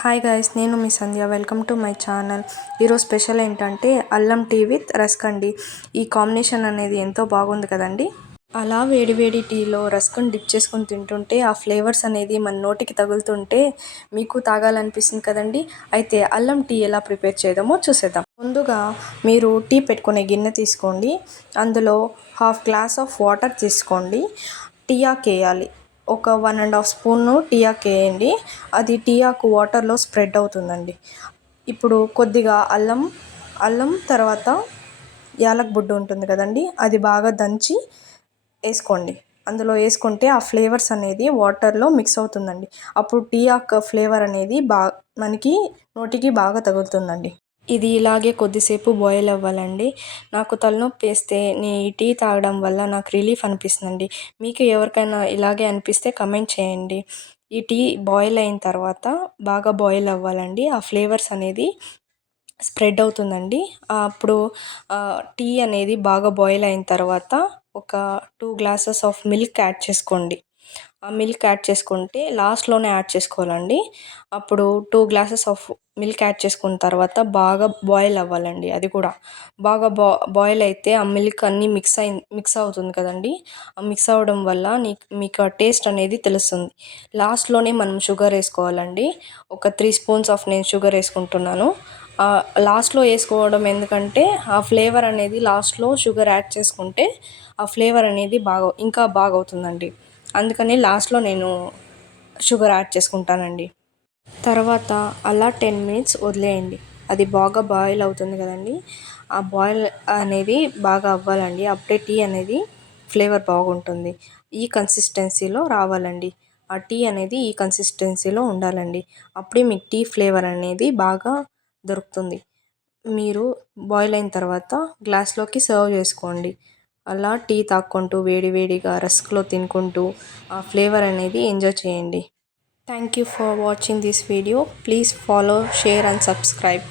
Hi guys, నేను మీ Sandhya. Welcome to my channel. ఈరోజు స్పెషల్ ఏంటంటే అల్లం టీ విత్ రస్క్ అండి. ఈ కాంబినేషన్ అనేది ఎంతో బాగుంది కదండి. అలా వేడివేడి టీలో రస్క్ని డిప్ చేసుకొని తింటుంటే ఆ ఫ్లేవర్స్ అనేది మన నోటికి తగులుతుంటే మీకు తాగాలనిపిస్తుంది కదండి. అయితే అల్లం టీ ఎలా ప్రిపేర్ చేయడమో చూసేద్దాం. ముందుగా మీరు టీ పెట్టుకునే గిన్నె తీసుకోండి. అందులో హాఫ్ గ్లాస్ ఆఫ్ వాటర్ తీసుకోండి. టీ ఆకు వేయాలి. ఒక 1.5 స్పూను టీ ఆకు వేయండి. అది టీ ఆకు వాటర్లో స్ప్రెడ్ అవుతుందండి. ఇప్పుడు కొద్దిగా అల్లం తర్వాత యాలక్ బుడ్డ ఉంటుంది కదండి, అది బాగా దంచి వేసుకోండి. అందులో వేసుకుంటే ఆ ఫ్లేవర్స్ అనేది వాటర్లో మిక్స్ అవుతుందండి. అప్పుడు టీ ఆకు ఫ్లేవర్ అనేది మనకి నోటికి బాగా తగులుతుందండి. ఇది ఇలాగే కొద్దిసేపు బాయిల్ అవ్వాలండి. నాకు తలనొప్పి వేస్తే నేను ఈ టీ తాగడం వల్ల నాకు రిలీఫ్ అనిపిస్తుందండి. మీకు ఎవరికైనా ఇలాగే అనిపిస్తే కమెంట్ చేయండి. ఈ టీ బాయిల్ అయిన తర్వాత బాగా బాయిల్ అవ్వాలండి. ఆ ఫ్లేవర్స్ అనేది స్ప్రెడ్ అవుతుందండి. అప్పుడు టీ అనేది బాగా బాయిల్ అయిన తర్వాత ఒక 2 గ్లాసెస్ ఆఫ్ మిల్క్ యాడ్ చేసుకోండి. ఆ మిల్క్ యాడ్ చేసుకుంటే లాస్ట్లోనే యాడ్ చేసుకోవాలండి. అప్పుడు 2 గ్లాసెస్ ఆఫ్ మిల్క్ యాడ్ చేసుకున్న తర్వాత బాగా బాయిల్ అవ్వాలండి. అది కూడా బాగా బాయిల్ అయితే ఆ మిల్క్ అన్నీ మిక్స్ అవుతుంది కదండి. ఆ మిక్స్ అవ్వడం వల్ల మీకు ఆ టేస్ట్ అనేది తెలుస్తుంది. లాస్ట్లోనే మనం షుగర్ వేసుకోవాలండి. ఒక 3 స్పూన్స్ ఆఫ్ నేను షుగర్ వేసుకుంటున్నాను. లాస్ట్లో వేసుకోవడం ఎందుకంటే ఆ ఫ్లేవర్ అనేది లాస్ట్లో షుగర్ యాడ్ చేసుకుంటే ఆ ఫ్లేవర్ అనేది ఇంకా బాగా అవుతుందండి. అందుకని లాస్ట్లో నేను షుగర్ యాడ్ చేసుకుంటానండి. తర్వాత అలా 10 మినిట్స్ వదిలేయండి. అది బాగా బాయిల్ అవుతుంది కదండి. ఆ బాయిల్ అనేది బాగా అవ్వాలండి. అప్పుడే టీ అనేది ఫ్లేవర్ బాగుంటుంది. ఈ కన్సిస్టెన్సీలో రావాలండి. ఆ టీ అనేది ఈ కన్సిస్టెన్సీలో ఉండాలండి. అప్పుడే మీకు టీ ఫ్లేవర్ అనేది బాగా దొరుకుతుంది. మీరు బాయిల్ అయిన తర్వాత గ్లాస్లోకి సర్వ్ చేసుకోండి. అలా టీ తాక్కుంటూ వేడివేడిగా రస్క్లో తినుకుంటూ ఆ ఫ్లేవర్ అనేది ఎంజాయ్ చేయండి. Thank you for watching this video. Please follow, share and subscribe.